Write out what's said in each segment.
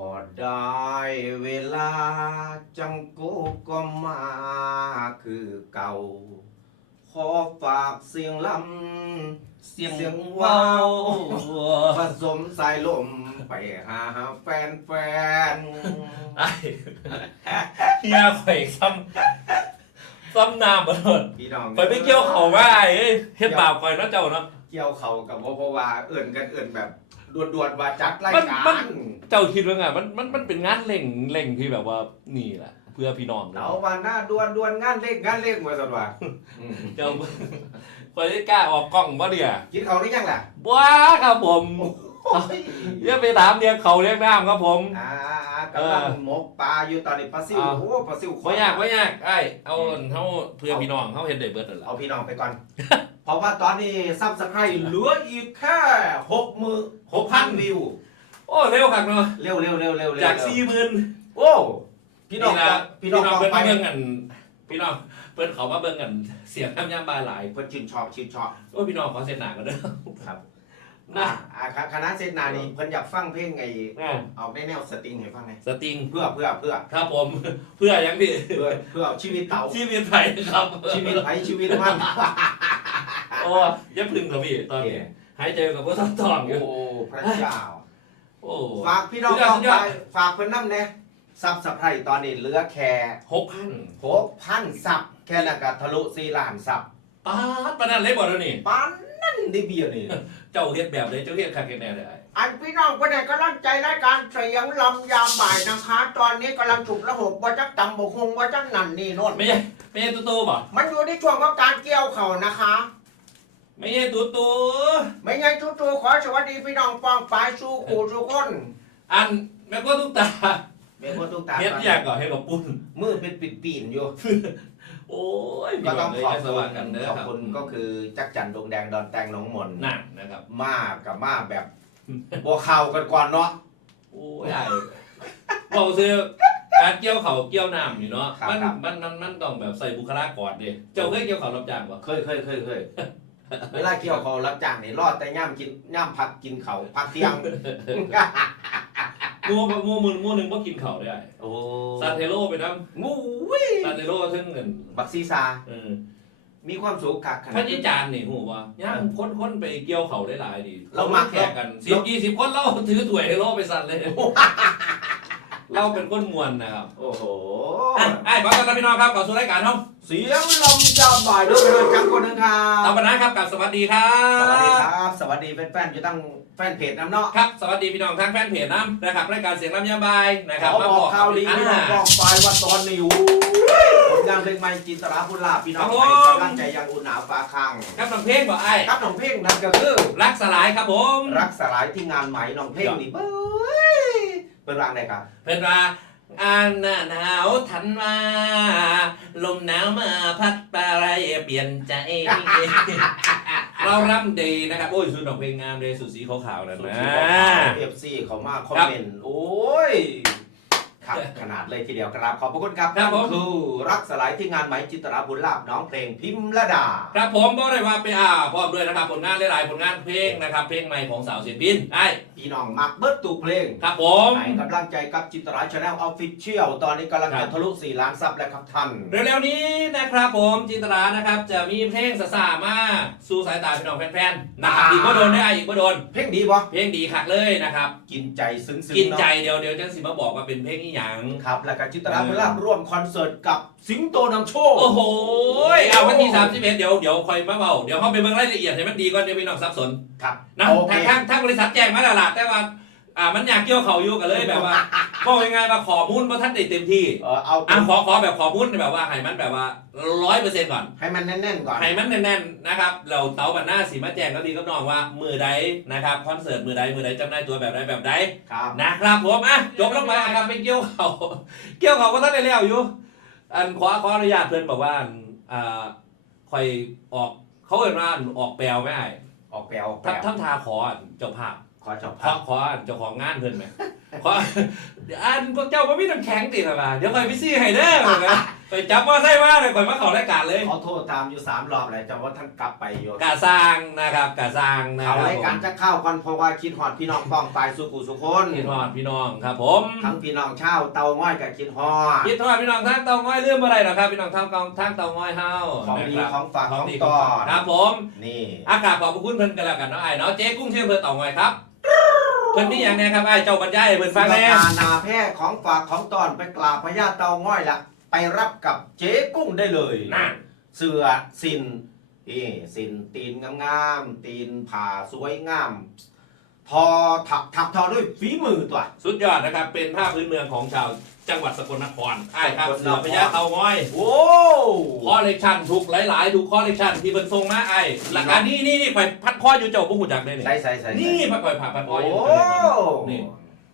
อได้เวลาจังโกก็มาคือเก่า ขอฝากเสียงลำเสียงเสียงว้าว้าวผสมสายลมไปหาแฟนแฟนไอ้เฮียข่อยซ้ำซ้ำน้ำมาโดนๆพี่น้องข่อยไปเกี่ยวเขาว่าไอ้เอ้ยเฮ็ดบาปข่อยเนาะเจ้าเนาะเกี่ยวเขากับเพราะว่าเอื่นกันเอื่นแบบ ด่วนๆว่าจัดรายมันกามันรเจ้าคิดว่าไงมันมันมันเป็นงานเล่งเล่งที่แบบว่านี่แหละเพื่อพี่น้องเอาวันหน้าด่วนด่วนๆงานเล็กงานเล็กมาสักว่าอืมเจ้าข่อยได้กล้าออกกล้องบ่เนี่ยกินเขาหรือยังล่ะบ้าครับผมโอ้ยอย่าไปถามเรียกเขาเรียกน้ำครับผม อ่ากำลังหมกปลาอยู่ตอนนี้ปลาซิวอ่าโอ้ปลาซิวไม่ยากไม่ยากไอ้เอาเฮาเพื่อพี่น้องเฮาเฮ็ดได้เบิดนั่นล่ะเอาพี่น้องไปก่อน เพราะว่าตอนนี้ซับสไครต์เหลืออีกแค่หกมือหกพันวิว โอ้เร็วคักเนาะเร็วเร็วเร็วเร็วเร็วจากเร็ว40,000โอ้พี่น้องนี่ล่ะพี่น้องเพิ่นไปมาเบิ่งกันพี่น้องเพิ่นเขามาเบิ่งกันเสียงน้ำยามบายหลายเพิ่นชื่นชอบชื่นชอบโอ้พี่น้องขอเซ็นหน้ากันเด้อครับ นะอ่าคคณะเซนนานี่เพิ่นอยากฟังเพลงไงอ่าออกได้แนวสตริงให้ฟังไงสติง เพื่อเพื่อเพื่อครับผม เพื่อยังพี่เพื่อเพื่อชีวิตเต๋าชีวิตไทยครับ ชีวิตไผชีวิตมันโอ้อยับพึงกับพี่ตอนนี้หายใจกับว่าต้องตองอยู่โอ้พระเจ้าโอ้ฝากพี่น้องสุดยอดต่อสุดยไปอดฝากเพิ่นนำแน่ซับสไครต์ตอนนี้เหลือแค่หกพันหกพันซับแค่นั้นก็ทะลุสี่ล้านซับป้าดปานนั้นเลยบ่เดี๋ยวนี้ปาน นั่นได้เบียร์นี่เจ้าเฮ็ดแบบเลยเจ้าเฮ็ดคักเฮ็ดแน่ได้อันพี่น้องคนไหนกำลังใจรายการเสียงลำยามบ่ายนะคะ ตอนนี้กำลังฉุกระหกว่าจักตำบกฮงว่าจักนั่นนี่โน่นไม่ใช่ไม่ใช่ตู้ตู้บ่มันอยู่ในช่วงของการเกี่ยวเข่านะคะ ไม่ใช่ตู้ตู้ไม่งั้นทุกๆขอสวัสดีพี่น้องปองปายสู่ขู่สู่คนอันแม่ก็ตุ๊กตาเมียคนตุ้งตาเฮ็ดอยากก่อนเฮ็ดกับปุ้นมือเป็นปิดปีนอยู่ โอ้ยก็ต้องขอบสคุวัสณดีกันเด้อขอบครับคุณก็คือจักจันดงแดงดอนแตงหนองมนนั่นนะครับ มากับมาแบบบัวเข่ากันก่อนเนาะ โอ้ยไอ้บอกซื้อการเกี่ยวเขาเกี่ยวน้ำอยู่เนาะครับมันครับ มันมันมันต้องแบบใส่บุคลากรเด้เจ้าเคยเกี่ยวเขารับจ้างบ่เคยเคยเคยเคยเวลาเกี่ยวเขารับจ้างนี่รอดแต่ย่ำกินย่ำพักกินเขาวพักเที่ยง หมู่หมู่มึงหมู่หนึงบ่กินเขาวได้โอ้ซาเทโร่ไปนำงูวิซาเทโร่ถึงเงินบักซีซา เออมีความสูงกักขพนาระดจิจานนี่ฮู้บ่ย่างคนๆไปเกี่ยวเขาได้หลายดีเรามักแข่งกัน10 20คนเราถือถ้วยเทโร่ไปสั่นเลย เราเป็นคนมวนนะครับ โอ้โห อะไอ้ขอต้อนรับพี่น้องครับเข้าสู่รายการเฮา เสียงลมยามบ่ายด้วยไปเลยจังคนหนึงครัตาบมปนะครับกับสวัสดีครับสวัสดีครับ สวัสดีแฟนๆอยู่ตั้งแฟนเพจน้ำเนาะครับสวัสดีพี่น้องทางแฟนเพจน้ำนะครับรายการเสียงลำยามบายนะครับขอบอกข่าวดีอ่พี่น้องบอกไปว่าตอนนี้โอ้ยผลงานเพลงใหม่จินตราพุลาภพี่น้องครับผมให้กำลังใจยังอุ่นหนาฟ้าคังครับน้องเพลงบอกไอ้ครับน้องเพลงนั่นก็คือรักสลายครับผมรักสลายที่งานใหม่น้องเพลงนี่เบ้ยเป็นรางไหนครับเป็นว่า อ่านหน้าหนาวทันมาลมหนาวมาพัดไปเปลี่ยนใจ เราร่ำดีนะครับ โอ้ยสุดดอกเพลงงามเลยสุดสีขาวๆนั่นสุดนะที่บอกเอฟซีเขามาคอมเมนต์ โอ้ย ครับ ขนาดเลยทีเดียวครับขอบพระคุณครับครับผมนั่นคือรักสลายที่งานใหม่จิตราบุญลาภน้องเพลงพิมระดา ครับผมก็ได้ว่าไปอ่าพร้อมด้วยนะครับผลงานหลายๆผลงานเพลงนะครับเพลงใหม่ของสาวเสียงพินไอ้พี่น้องมักเบิดตูเพลงครับผม ให้กำลังใจกับจิตราชาแนลออฟฟิเชียลตอนนี้กำลังครัจะบ ทะลุ 4 ล้านซับแล้วครับท่าน เร็วๆนี้นะครับผมจินตรานะครับจะมีเพลงสะสามาสู่สายตาพี่น้องแฟนๆนะครับอ่า อีกก็โดนได้อีกก็โดนเพลงดีบ่เพลงดีคักเลยนะครับ กินใจซึ้งๆกินใจเาะเดียวเดียวจังสิมาบอกว่าเป็นเพลงอีหยังครับแล้วก็จิตราเออบุญลาภร่วมคอนเสิร์ตกับสิงโตนำโชค โอ้โหเอาวันที่31เดี๋ยวเดี๋ยวคอยมาเบาเดี๋ยวเข้าไปเบิ่งรายละเอียดให้มันดีก่อนเดี๋ยวพี่น้องสับสนครับนะโอเค ทางทางทางบริษัทแจ้งมาแล้วล่ะแต่ว่าอ่ามันอยากเกี่ยวเขาอยู่กันเลยแบบว่า บอกยังไงว่าขอมูลเพราะท่านได้เต็มที่เออเอาอะขอขอแบบขอมูลแบบว่าให้มันแบบว่าร้อยเปอร์เซ็นต์ก่อนให้มันแน่นๆก่อนให้มันแน่นๆนะครับ เราเต๋าบันหน้าสีมาแจงก็ดีกับน้องว่ามือใดนะครับคอนเสิร์ตมือใดมือใดจำได้ตัวแบบใดแบบใดครับนะครับผมอะจบลงไปนะครับไปเกี่ยวเขาเกี่ยวเขาก็ท่านได้แล้วอยู่ อันขอขออนุญาตเพื่อนบอกว่าอันอ่าคอยออกเขาเอ่ยว่าอันออกแปลวไม่ได้ออกแปลวแปลทั้งวทั้งทาขออันเจ้าภาพขอจบขภาอพขออันเจ้าของงานเพื่อนไหม ขอเดี๋ยวอันพวกเจ้าก็มีน้ำแข็งติดหรอเดี๋ยวคอยไปซื้อให้เด้อนะไปจับว่าใช่ว่าเลยคอยมาเขอรายการเลยเขาโทษตามอยู่สามรอบเลยจำว่าท่านกลับไปอยู่กาสร้างนะครับกาสร้างนะเขาครับรายการจะเข้ากันเพราะว่าคิดฮอดพี่น้องป้องไปสุขุสุคนพี่น้องพี่น้องครับผมทั้งพี่น้องชาวเตาง่อยกับคิดฮอดคิดทอดพี่น้องทางเตาง้อยเรื่องอะไรหรอครับ พี่น้องทางเตาทางเตาง้อยเฮาของดีนะครับของฝากของดีตขอองฝากนครับผม นี่ อากาศขอบพระคุณเพิ่นกันแล้วกันเนาะไอ้เนาะเจ๊กุ้งเที่ยงเพิ่นเต่างอยครับ เพิ่นนี่อย่างแนี้ครับไอ้เจ้าบรรยายให้เพิ่นฟังแน่สุภานาแพทย์ของฝากของตอนไปกราบพญาเตาง่อยละไปรับกับเจ๊กุ้งได้เลย นั่นเสือสินนี่สินตีนงามๆตีนผ่าสวยงาม ทอถักถักทอด้วยฝีมือตัว สุดยอดนะครับ เป็นผ้าพื้นเมืองของชาว จังหวัดสกลนครไอ้ครับสกลนครเสือพญาเต่างอยโอ้คอลเลกชันถูกหลายๆถูกคอลเลกชันที่เพิ่นส่งมาไอ้หลักการนี่นี่นี่ไปพัดคออยู่เจ้าบ่ฮู้จักได้นี่ใส่ใส่ใส่นี่พัดคอยผ่าพัดคอโอ้อยู่นี่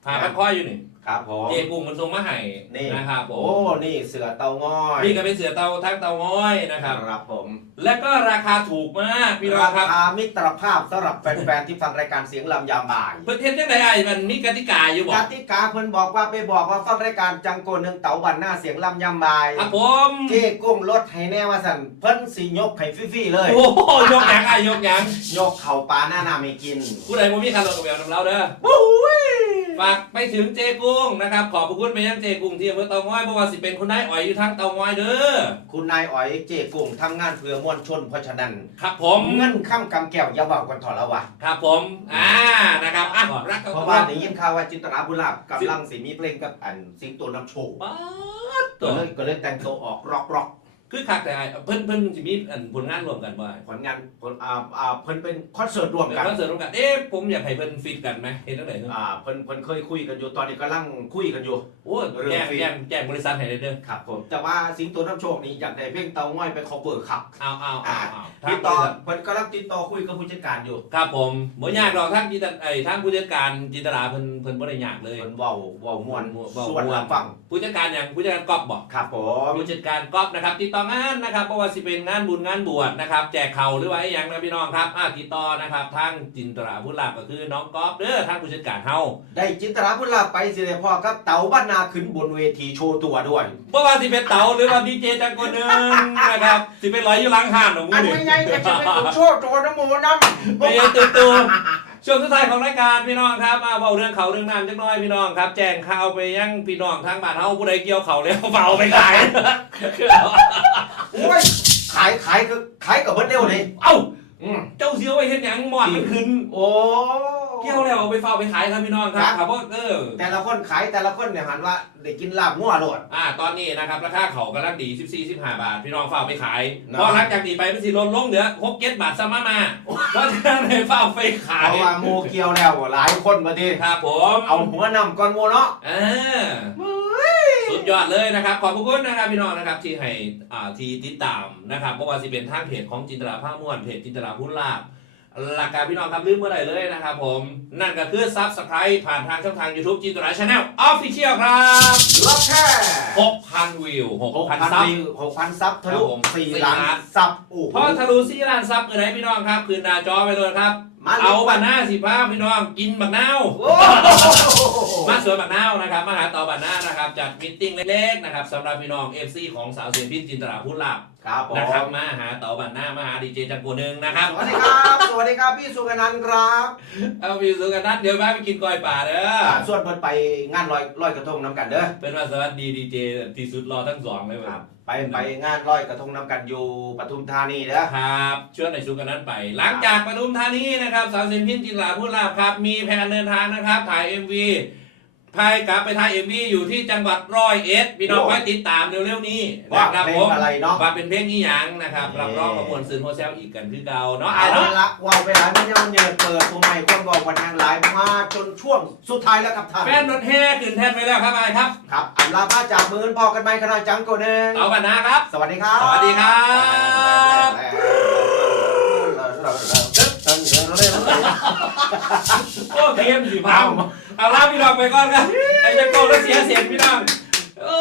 ผ่าพัดคออยู่นี่ครับผม เจ๊กุ้งมันส่งมาให้นี่ นะครับผโอ้ มนี่เสือเตาง่อยนี่ก็เป็นเสือเตาทั้งเตางอยนะครับ ครับผม และก็ราคาถูกมากพี่น้องราครับ คามิตรภาพสำหรับแฟนๆที่ฟังรายการเสียงลำยามบ่ายเพื่อนเทศจังไดไอ้มันมีกติกาอยู่บ่กติกาเพิ่นบอกว่าไปบอกว่าฟังรายการจังโกหนึ่งเต๋าบันหน้าเสียงลำยามบ่ายครับผมเจ๊กุ้งลดให้แน่ว่าสั่นเพิ่นสิยกให้ฟรีๆเลย โอ้โหยกหยังไอ้ยกหยังยกเข่าปลาหน้านาไม่กินผู้ใดบ่มีคันรถกับแววนำเราเด้อ ฝากไปถึงเจกุ้งนะครับ ขอบพระคุณไปยังเจกุ้งที่อำเภอเตางอยเพราะว่าสิเป็นคนได้อ่อยอยู่ทางเตางอยเด้อคุณนายอ๋อยเจ๊กุ้งทำงานเพื่อมวลชนเพราะฉะนั้นครับผมเงินข้ามกำแก้วอย่าเบากันถอดละวะครับผมอ่านะครับอะรักกับเพราะว่าได้ยินข่าวว่าจินตนาบุญลาบกำลังสิมีเพลงกับอันสิงโตนำโชว์ป๊าดก็ตัวเลยก็เลยแต่งตัวออกร็อกร็อก คือคักแต่ไอ้เพิ่นเพิ่นสิมีอันผลงานร่วมกันบ่ไอ้ผลงานผลอ่าอ่าเพิ่นเป็นคอนเสิร์ตรวมเดี๋ยกัวนคอนเสิร์ตร่วมกันเอ๊ะผมอยากให้เพิ่นฟีดกันไหมเห็นจังไดเนาะอ่าเพิ่นเพิ่นเคยคุยกันอยู่ตอนนี้กำลังคุยกันอยู่โอ้ยแจ้งแจ้งแจ้งบริษัทให้เลยเด้อครับผมแต่ว่าสิงโตน้ำโชคนี่อยากได้เพลงเตาง่อยไป cover ครับเอาเอาเอาเอาติดต่อเพิ่นกำลังติดต่อคุยกับผู้จัดการอยู่ครับผมบ่ยากหรอกท่านจิตไอ้ท่านผู้จัดการจินตราเพิ่นเพิ่นบ่ได้ยากเลยเพิ่นเว้าเว้าม่วนเว้าส่วนม่วนละฟังผู้จัดการอย่างผู้จัดการก๊อฟบอกครับผมผู้จัดการก๊อฟนะครับติดต่องานนะครับเพราะว่าสิเป็นงานบุญงานบวชนะครับ แจกเข่าหรือว่าไอ้หยังนะพี่น้องครับอ่าติดต่อนะครับทางจินตราผู้หลักก็คือน้องก๊อฟเด้อทางผู้จัดการเฮาได้จินตนาบุญลาภไปสิได้พ่อกับเต๋าบ้านนาขึ้นบนเวทีโชว์ตัวด้วย เพราะว่าสิเป็นเต๋าหรือว่าดีเจจังคนหนึงนะครับสิเป็นร้อยอยู่หลังห้านของมูอันนี่ไม่ไงก็จะเป็นคนโชว์ตัวน้ำหมูน้ำไปเยังตื่นตัว ช่วงสุดท้ายของรายการพี่น้องครับมาเบาเรื่องเขาเรื่องน้ำจักหน้อยพี่น้องครับ แจ้งข่าวไปยังพี่น้องทางบ้านเฮาผู้ใดเกี่ยวเขาแล้วเบาไปขายโอ้ยขายขายคือขายกับเบิร์ดเร็วเลยเอ้าอืมเจ้าเสียวไปเห็นหยังหมอดมันขึ้น โอ้ เกี่ยวแล้วเอาไปเฝ้าไปขายครับพี่น้องครับ ครับว่าเออ แต่ละคนขายแต่ละคนเนี่ยหันว่าได้กินลาบงัวโลด อ่าตอนนี้นะครับราคาเขากำลังดี 14 15 บาท พี่น้องเฝ้าไปขายเนาะพอหลังจากนี้ไปมันสิลดลงเหลือ6 7บาทซะมามาเพราะฉะนั้นให้เฝ้าไปขายเพราะว่าโมเกียวแล้วหลายคนมาดิครับผมเอาหัวนำก่อนโมเนาะ อ่าสุดยอดเลยนะครับ ขอบพระคุณนะครับพี่น้องนะครับที่ให้อ่าที่ติดตามนะครับเพราะว่าสิเป็นทางเพจของจินตราภาคม่วนเพจจินตราหุ้นลาบ หลักการพี่น้องครับลืมเมื่อไหร่เลยนะครับผม นั่นก็คือซับสไคร b e ผ่านทางช่องทาง YouTube จินตราชาแนลออฟฟิเชียลครับรับแค่6,000วิวหก6,000พันซับวิวหกพันซับทะลุครับผมสี่สี่ล้าล้านนซับโอ้โหพอทะลุสี่ล้านซับเมื่อไหร่พี่น้องครับ คืนหน้าจอไปเลยครับมาเอาบัตรหน้าสิพาพี่น้องกินบักนาวโอ้โหมาสวนบักนาวนะครับมาหาต่อบักนาวนะครับจัดมิทติ้งเล็กๆนะครับสำหรับพี่น้อง FC ของสาวเสียงพินจินตราพุทธลาบ ครับผมนะครับมาหาต่อบักหน้ามาหาดีเจจังกูหนึ่งนะครับ สวัสดีครับ สวัสดีครับพี่สุกนันท์ครับเอาพี่สุกันนัทเดี๋ยวมาไปกินกล้อยป่าเด้อส่วนเพิ่นไปงานลอยลอยกระทงน้ำกันเด้อเป็นว่าสวัสดีดีเจที่สุดรอทั้งสองเลยคครัรับบไปไปงานลอยกระทงน้ำกันอยู่ปทุมธานีเด้อครับชวนในสุกันนัทไป หลังจากปทุมธานีนะครับสาวเสียงพินจินตราพุทธลาบครับ มีแผนเดินทางนะครับถ่าย MV พายกลับไปถ่ายเอ็มวีอยู่ที่จังหวัดร้อยเอ็ดพี่น้องโอ้ไว้ติดตามเร็วๆนี้ว่านะครับเพลผงมอะไรเนาะ ว่าเป็นเพลงนี้ยังนะครับนี่รับรองประมวลสื่อโฮเซลอีกกันคือเก่าเนาะเอาอะเนาะละว่าวไปหลายมันยังเยินเปิดตัวใหม่คนบอกวันทางหลายมาจนช่วงสุดท้ายแล้วครับท่านแฟนรถแห่ขึ้นแทนไปแล้วครับไอ้ครับ ครับอันลาพาจากมือพอกันไหมคณะจังโกเนึงเอาบันนะครับ สวัสดีครับสวัสดีครับ โอ้เกมสิพังเอาล่าพี่น้องไปก่อนครับไอ้เจ้าโกแล้วเสียเสียงพี่น้องโอ้